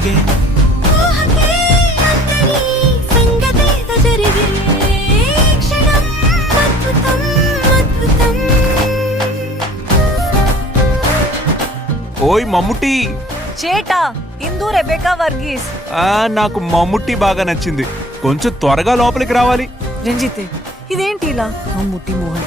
జరిగే ఓయ్ మమ్ముట్టి చేటా ఇందు రెబెకా వర్గీస్. నాకు మమ్ముట్టి బాగా నచ్చింది. కొంచెం త్వరగా లోపలికి రావాలి. రంజితే ఇదేంటి ఇలా మమ్ముట్టి మోహన్